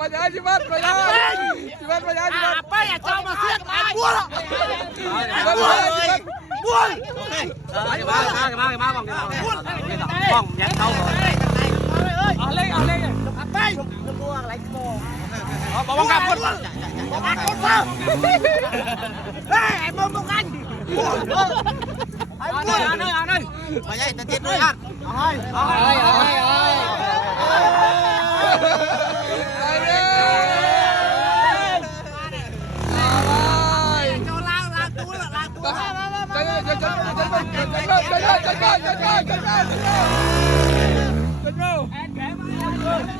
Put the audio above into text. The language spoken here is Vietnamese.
Banyak jimat, banyak. Jimat banyak jimat. Apa ya coba siap bul. Jimat banyak jimat. Bul. Bong nhát đâu rồi. Aleng. Apa? Buang lagi mau. Bong cặp luôn. Aku tahu. Mau bukan. Anh ơi. Mà nhảy ta tiếp nữa ha. Chân